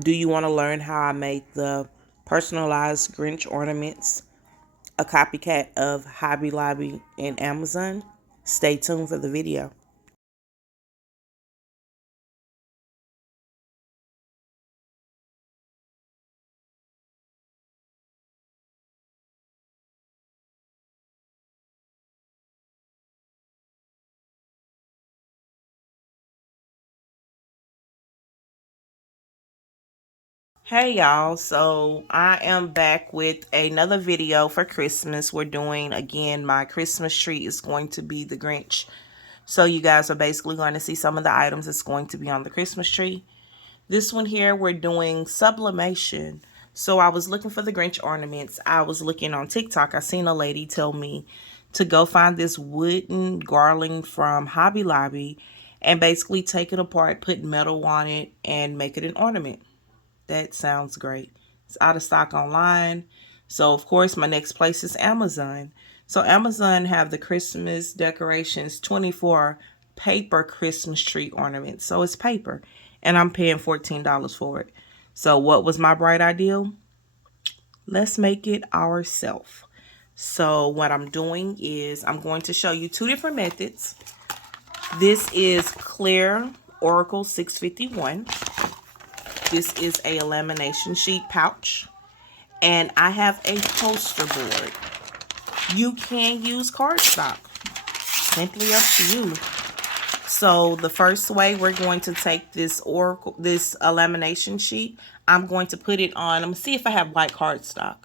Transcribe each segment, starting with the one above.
Do you want to learn how I made the personalized Grinch ornaments, a copycat of Hobby Lobby and Amazon? Stay tuned for the video. Hey y'all, so I am back with another video for Christmas. We're doing, again, my Christmas tree is going to be the Grinch. So you guys are basically going to see some of the items that's going to be on the Christmas tree. This one here, we're doing sublimation. So I was looking for the Grinch ornaments. I was looking on TikTok. I seen a lady tell me to go find this wooden garland from Hobby Lobby and basically take it apart, put metal on it, and make it an ornament. That sounds great. It's out of stock online. So of course my next place is Amazon. So Amazon have the Christmas decorations 24 paper Christmas tree ornaments. So it's paper and I'm paying $14 for it. So what was my bright idea? Let's make it ourselves. So what I'm doing is I'm going to show you two different methods. This is clear Oracle 651. This is a lamination sheet pouch. And I have a poster board. You can use cardstock. Simply up to you. So the first way, we're going to take this lamination sheet. I'm going to put it on. I'm going to see if I have white cardstock.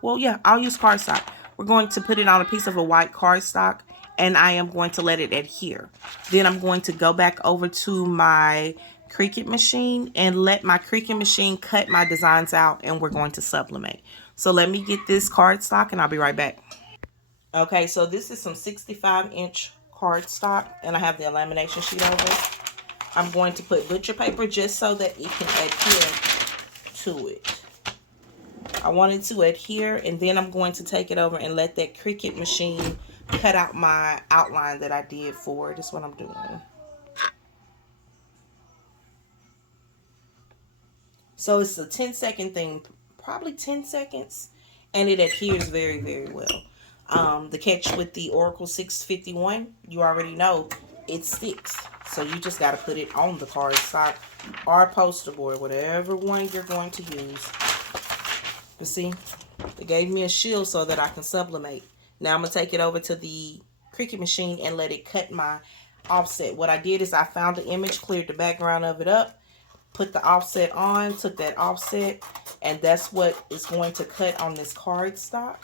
Well, yeah, I'll use cardstock. We're going to put it on a piece of a white cardstock, and I am going to let it adhere. Then I'm going to go back over to my Cricut machine and let my Cricut machine cut my designs out, and we're going to sublimate. So let me get this cardstock, and I'll be right back. Okay, so this is some 65-inch cardstock, and I have the lamination sheet over. I'm going to put butcher paper just so that it can adhere to it. I want it to adhere, and then I'm going to take it over and let that Cricut machine cut out my outline that I did for it. That's what I'm doing. So it's a 10-second thing, probably 10 seconds, and it adheres very, very well. The catch with the Oracle 651, you already know it sticks. So you just got to put it on the cardstock or poster board, whatever one you're going to use. You see, they gave me a shield so that I can sublimate. Now I'm going to take it over to the Cricut machine and let it cut my offset. What I did is I found the image, cleared the background of it up, put the offset on, took that offset, and that's what is going to cut on this cardstock.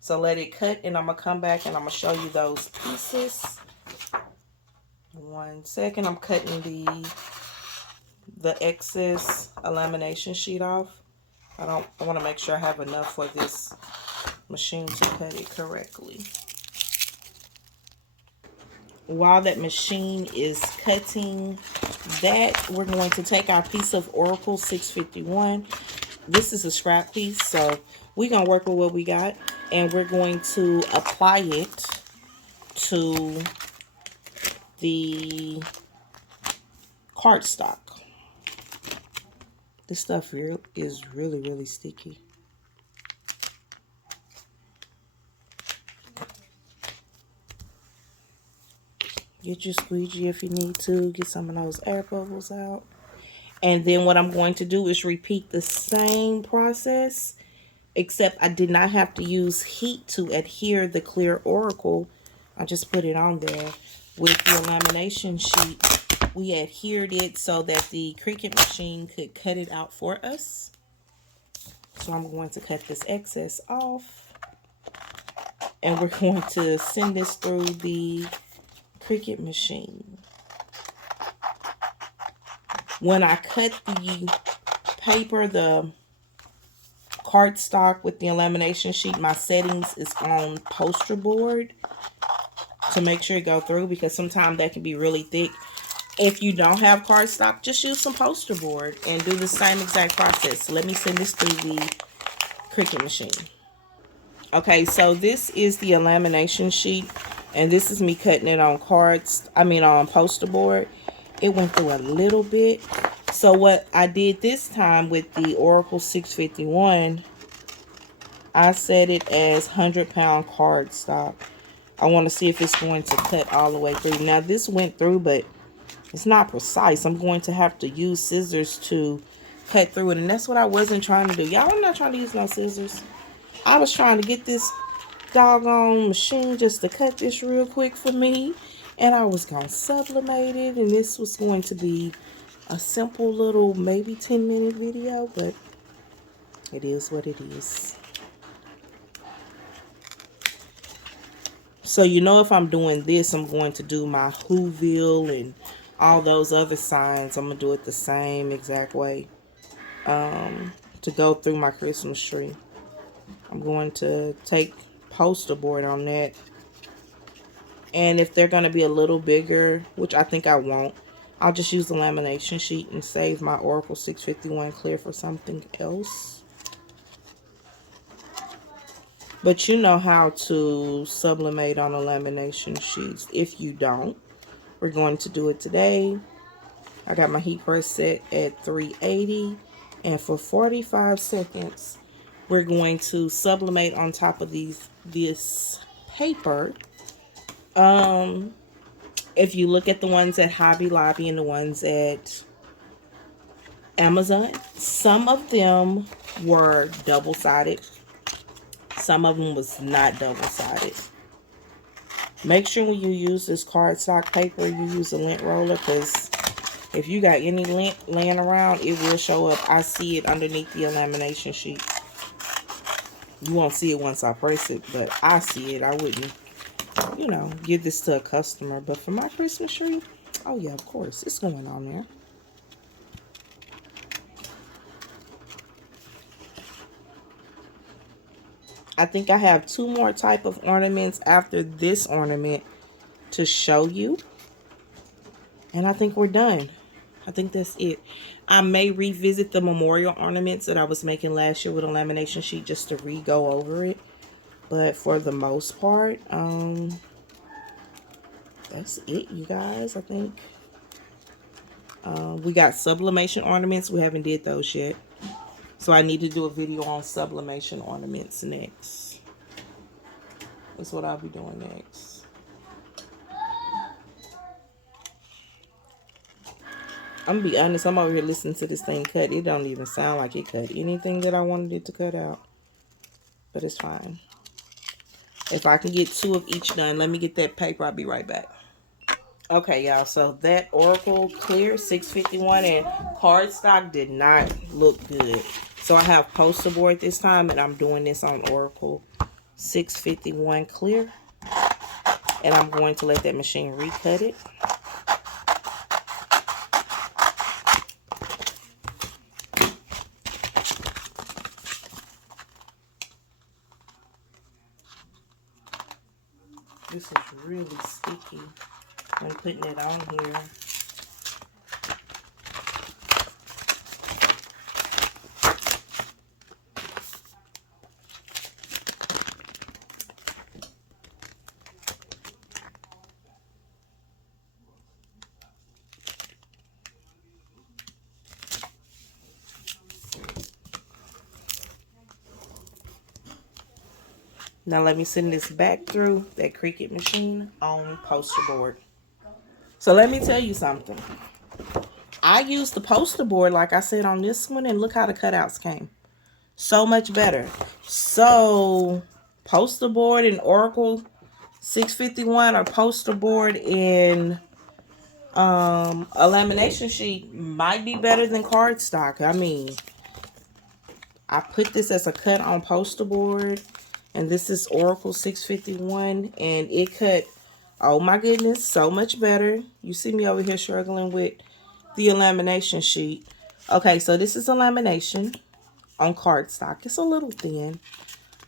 So let it cut, and I'm going to come back and I'm going to show you those pieces. 1 second, I'm cutting the excess lamination sheet off. I want to make sure I have enough for this machine to cut it correctly. While that machine is cutting that, we're going to take our piece of Oracle 651. This is a scrap piece, so we're going to work with what we got, and we're going to apply it to the cardstock. This stuff is really, really sticky. Get your squeegee if you need to. Get some of those air bubbles out. And then what I'm going to do is repeat the same process, except I did not have to use heat to adhere the clear Oracle. I just put it on there. With the lamination sheet, we adhered it so that the Cricut machine could cut it out for us. So I'm going to cut this excess off. And we're going to send this through the Cricut machine. When I cut the paper, the cardstock with the lamination sheet, my settings is on poster board to make sure it go through, because sometimes that can be really thick. If you don't have cardstock, just use some poster board and do the same exact process. So let me send this through the Cricut machine. Okay, so this is the lamination sheet, and this is me cutting it on on poster board. It went through a little bit, So what I did this time with the Oracle 651, I set it as 100-pound cardstock. I want to see if it's going to cut all the way through. Now this went through, but it's not precise. I'm going to have to use scissors to cut through it. And that's what I wasn't trying to do. Y'all, I'm not trying to use no scissors. I was trying to get this doggone machine just to cut this real quick for me. And I was going to sublimate it. And this was going to be a simple little maybe 10-minute video. But it is what it is. So, you know, if I'm doing this, I'm going to do my Whoville and all those other signs. I'm going to do it the same exact way to go through my Christmas tree. I'm going to take poster board on that. And if they're going to be a little bigger, which I think I won't, I'll just use the lamination sheet and save my Oracle 651 clear for something else. But you know how to sublimate on a lamination sheet. If you don't, we're going to do it today. I got my heat press set at 380. And for 45 seconds, we're going to sublimate on top of this paper. If you look at the ones at Hobby Lobby and the ones at Amazon, some of them were double-sided. Some of them was not double-sided. Make sure when you use this cardstock paper, you use a lint roller, because if you got any lint laying around, it will show up. I see it underneath the lamination sheet. You won't see it once I press it, but I see it. I wouldn't, you know, give this to a customer. But for my Christmas tree, oh yeah, of course, it's going on there. I think I have 2 more type of ornaments after this ornament to show you. And I think we're done. I think that's it. I may revisit the memorial ornaments that I was making last year with a lamination sheet just to re-go over it. But for the most part, that's it, you guys. I think we got sublimation ornaments. We haven't did those yet. So I need to do a video on sublimation ornaments next. That's what I'll be doing next. I'm gonna be honest, I'm over here listening to this thing cut. It don't even sound like it cut anything that I wanted it to cut out. But it's fine. If I can get 2 of each done, let me get that paper. I'll be right back. Okay, y'all. So that Oracle Clear 651 and cardstock did not look good. So I have poster board this time, and I'm doing this on Oracle 651 Clear. And I'm going to let that machine recut it. This is really sticky when putting it on here. Now let me send this back through that Cricut machine on poster board. So let me tell you something. I used the poster board like I said on this one, and look how the cutouts came. So much better. So poster board in Oracle 651 or poster board in a lamination sheet might be better than cardstock. I mean, I put this as a cut on poster board, and this is Oracle 651, and it cut, oh my goodness, so much better. You see me over here struggling with the lamination sheet. Okay, so this is a lamination on cardstock. It's a little thin.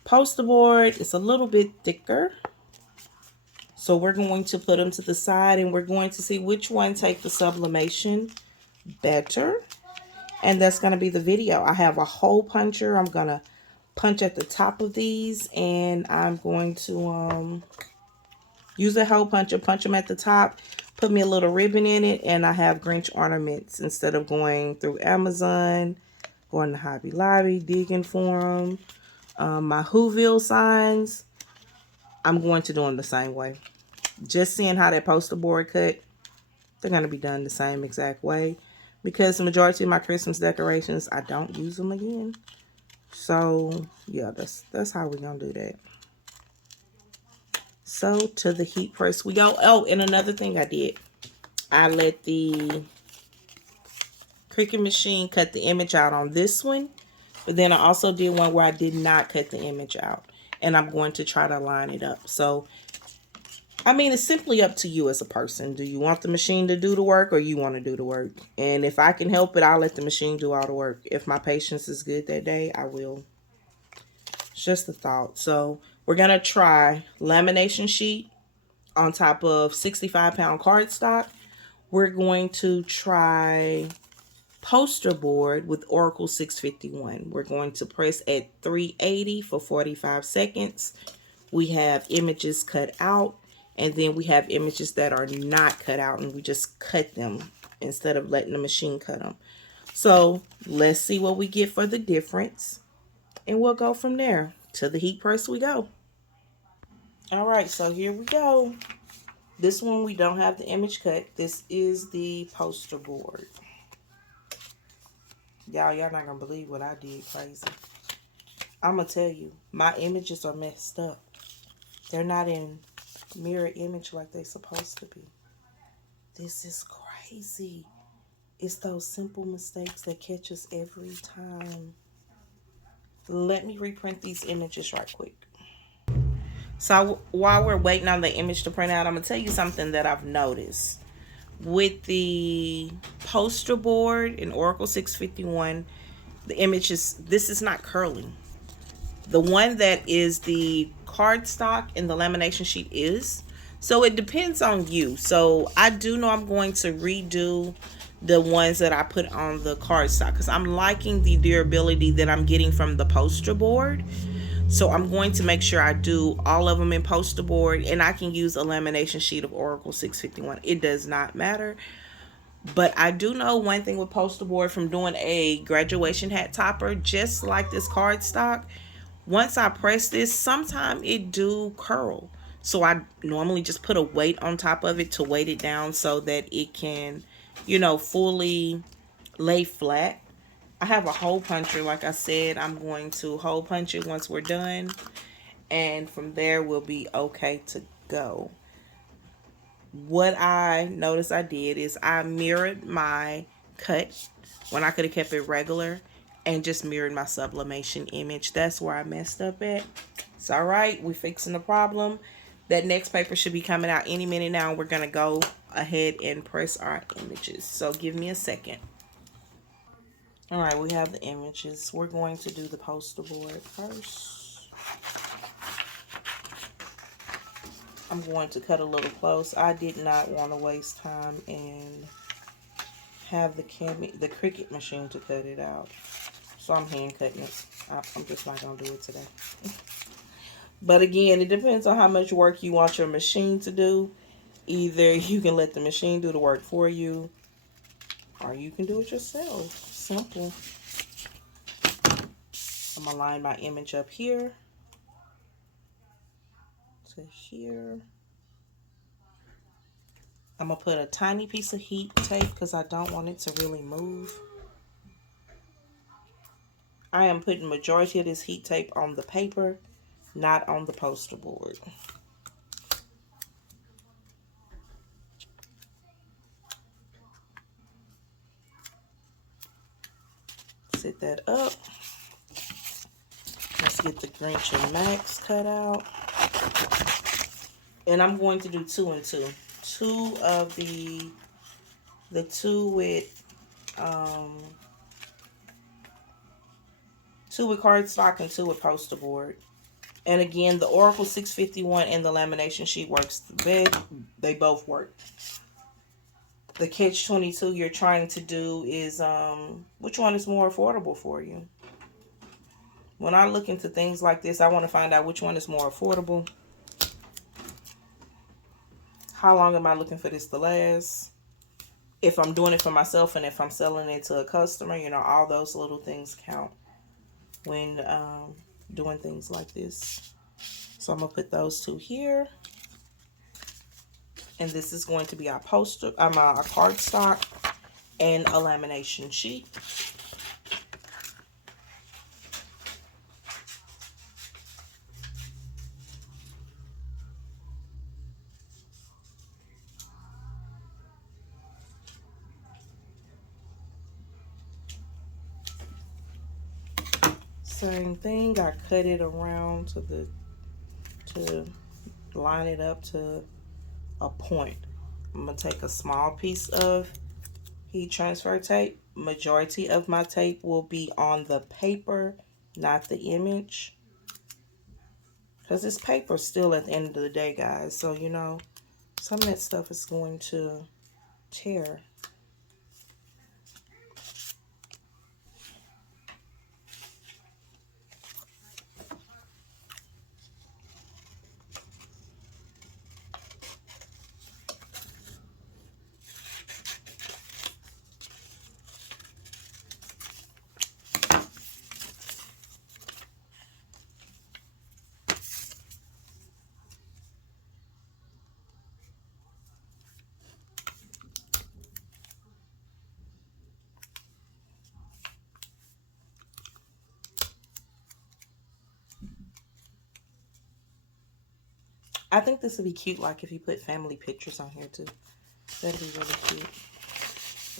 Poster board is a little bit thicker. So we're going to put them to the side, and we're going to see which one take the sublimation better. And that's going to be the video. I have a hole puncher. I'm going to punch at the top of these, and I'm going to use a hole puncher, punch them at the top. put me a little ribbon in it, and I have Grinch ornaments instead of going through Amazon, going to Hobby Lobby, digging for them. My Whoville signs, I'm going to do them the same way. Just seeing how that poster board cut, they're going to be done the same exact way. Because the majority of my Christmas decorations, I don't use them again. So, yeah, that's how we're going to do that. So, to the heat press we go. Oh, and another thing I did. I let the Cricut machine cut the image out on this one. But then I also did one where I did not cut the image out. And I'm going to try to line it up. So, I mean, it's simply up to you as a person. Do you want the machine to do the work or you want to do the work? And if I can help it, I'll let the machine do all the work. If my patience is good that day, I will. It's just a thought. So we're going to try lamination sheet on top of 65-pound cardstock. We're going to try poster board with Oracle 651. We're going to press at 380 for 45 seconds. We have images cut out, and then we have images that are not cut out, and we just cut them instead of letting the machine cut them. So let's see what we get for the difference, and we'll go from there. To the heat press we go. All right, so here we go. This one we don't have the image cut. This is the poster board. Y'all not gonna believe what I did crazy. I'm gonna tell you, my images are messed up. They're not in mirror image like they're supposed to be. This is crazy. It's those simple mistakes that catch us every time. Let me reprint these images right quick. So while we're waiting on the image to print out, I'm gonna tell you something that I've noticed. With the poster board in Oracle 651, the image this is not curling. The one that is the cardstock and the lamination sheet is. So it depends on you. So I do know I'm going to redo the ones that I put on the cardstock because I'm liking the durability that I'm getting from the poster board. So I'm going to make sure I do all of them in poster board, and I can use a lamination sheet of Oracle 651. It does not matter. But I do know one thing with poster board from doing a graduation hat topper, just like this cardstock. Once I press this, sometimes it do curl. So I normally just put a weight on top of it to weight it down so that it can, fully lay flat. I have a hole puncher. Like I said, I'm going to hole punch it once we're done. And from there, we'll be okay to go. What I noticed I did is I mirrored my cut when I could have kept it regular and just mirrored my sublimation image. That's where I messed up at. It's all right. We're fixing the problem. That next paper should be coming out any minute now. We're going to go ahead and press our images. So give me a second. All right, we have the images. We're going to do the poster board first. I'm going to cut a little close. I did not want to waste time and have the Cricut machine to cut it out. So I'm hand cutting it. I'm just not going to do it today. But again, it depends on how much work you want your machine to do. Either you can let the machine do the work for you, or you can do it yourself. Simple. I'm going to line my image up here to here. I'm going to put a tiny piece of heat tape because I don't want it to really move. I am putting majority of this heat tape on the paper, not on the poster board. Set that up. Let's get the Grinch and Max cut out. And I'm going to do 2 and 2. Two of the two with cardstock and 2 with poster board. And again, the Oracle 651 and the lamination sheet works the best. They both work. The catch-22 you're trying to do is which one is more affordable for you? When I look into things like this, I want to find out which one is more affordable. How long am I looking for this to last? If I'm doing it for myself and if I'm selling it to a customer, you know, all those little things count when doing things like this. So I'm gonna put those two here, and this is going to be our poster, our cardstock and a lamination sheet. Same thing. I cut it around to line it up to a point. I'm gonna take a small piece of heat transfer tape. Majority of my tape will be on the paper, not the image, because it's paper still at the end of the day, guys. So you know, some of that stuff is going to tear. I think this would be cute, like if you put family pictures on here too. That'd be really cute.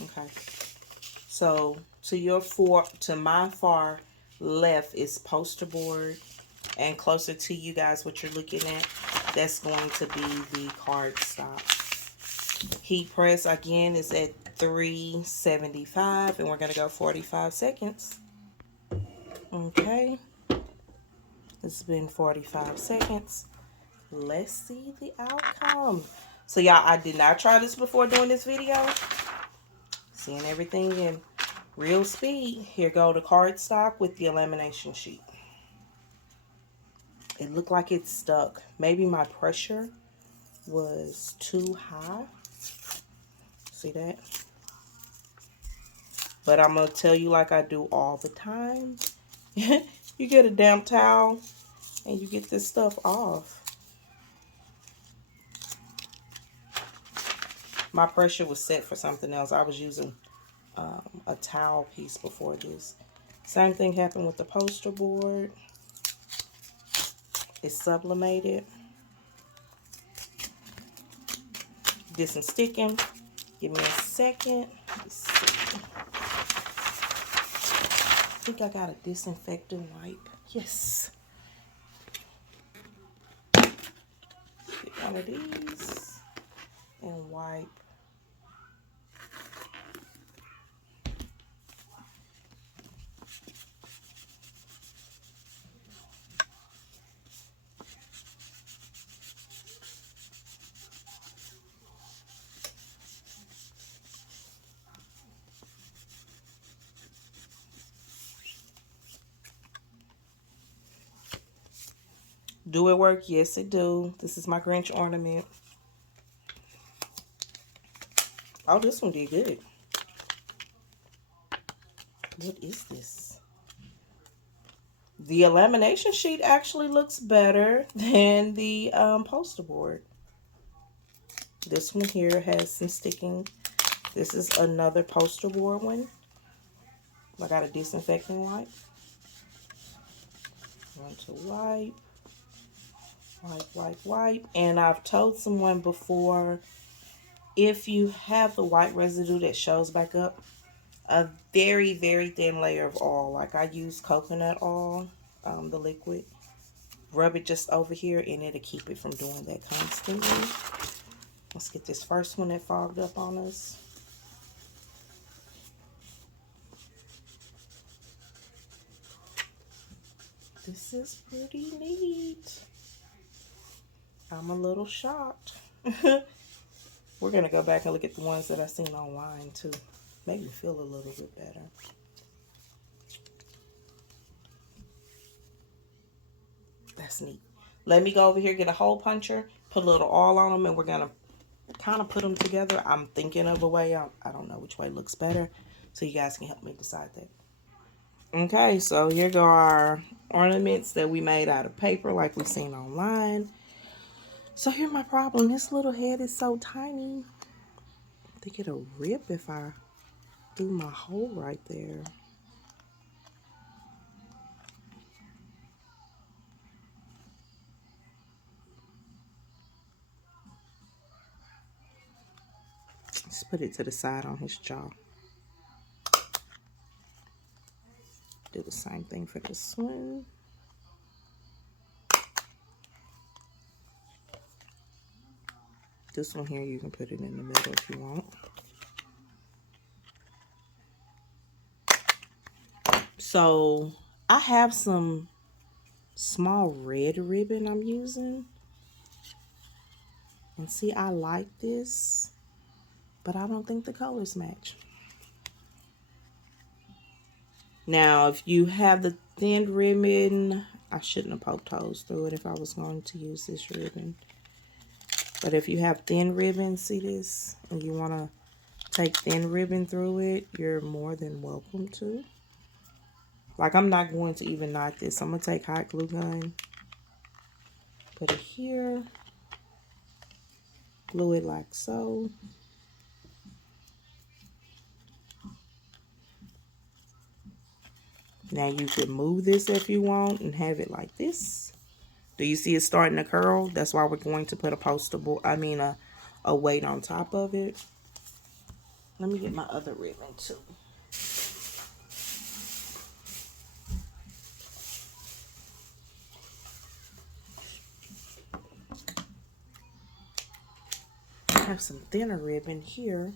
Okay. So to my far left is poster board, and closer to you guys, what you're looking at, that's going to be the cardstock. Heat press again is at 375, and we're gonna go 45 seconds. Okay, it's been 45 seconds. Let's see the outcome. So y'all, I did not try this before doing this video. Seeing everything in real speed. Here go the cardstock with the lamination sheet. It looked like it's stuck. Maybe my pressure was too high. See that? But I'm going to tell you, like I do all the time. You get a damp towel and you get this stuff off. My pressure was set for something else. I was using a towel piece before this. Same thing happened with the poster board. It's sublimated. Did some sticking. Give me a second. Let's see. I think I got a disinfectant wipe. Yes. Get one of these and wipe. Do it work? Yes, it do. This is my Grinch ornament. Oh, this one did good. What is this? The lamination sheet actually looks better than the poster board. This one here has some sticking. This is another poster board one. I got a disinfectant wipe. Want to wipe. Wipe. And I've told someone before, if you have the white residue that shows back up, a very, very thin layer of oil. Like I use coconut oil, the liquid. Rub it just over here and it'll keep it from doing that constantly. Let's get this first one that fogged up on us. This is pretty neat. I'm a little shocked. We're going to go back and look at the ones that I've seen online too. Make me feel a little bit better. That's neat. Let me go over here, get a hole puncher, put a little oil on them, and we're going to kind of put them together. I'm thinking of a way. I don't know which way looks better. So you guys can help me decide that. Okay, so here go our ornaments that we made out of paper like we've seen online. So here's my problem. This little head is so tiny. I think it'll rip if I do my hole right there. Let's put it to the side on his jaw. Do the same thing for this one. This one here, you can put it in the middle if you want. So I have some small red ribbon I'm using. And see, I like this, but I don't think the colors match. Now, if you have the thin ribbon, I shouldn't have poked holes through it if I was going to use this ribbon. But if you have thin ribbon, see this, and you want to take thin ribbon through it, you're more than welcome to. Like, I'm not going to even knot this. I'm going to take hot glue gun, put it here, glue it like so. Now you can move this if you want and have it like this. Do you see it starting to curl? That's why we're going to put a weight on top of it. Let me get my other ribbon too. I have some thinner ribbon here.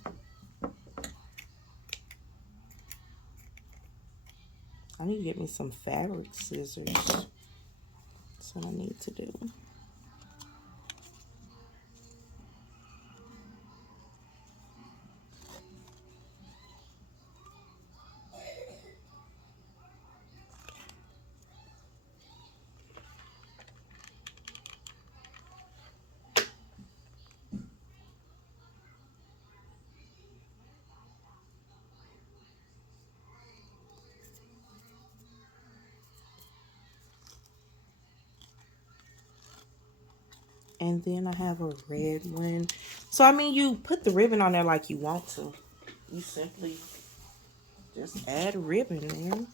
I need to get me some fabric scissors. That's what I need to do. And then I have a red one. So, I mean, you put the ribbon on there like you want to. You simply just add ribbon there.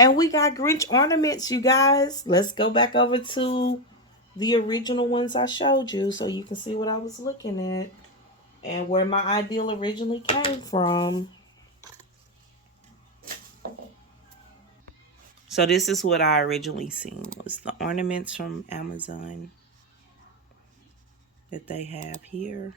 And we got Grinch ornaments, you guys. Let's go back over to the original ones I showed you so you can see what I was looking at and where my ideal originally came from. So this is what I originally seen, was the ornaments from Amazon that they have here.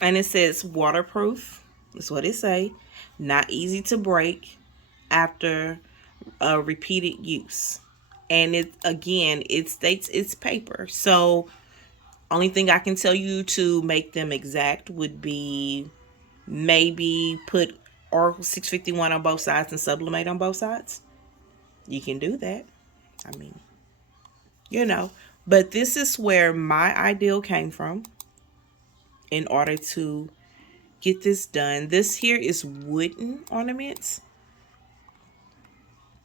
And it says waterproof. That's what it say. Not easy to break after repeated use. And it states it's paper. So only thing I can tell you to make them exact would be maybe put Oracle 651 on both sides and sublimate on both sides. You can do that. I mean, you know. But this is where my ideal came from in order to get this done. This here is wooden ornaments.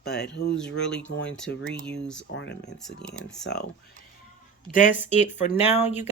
But who's really going to reuse ornaments again? So that's it for now, you guys.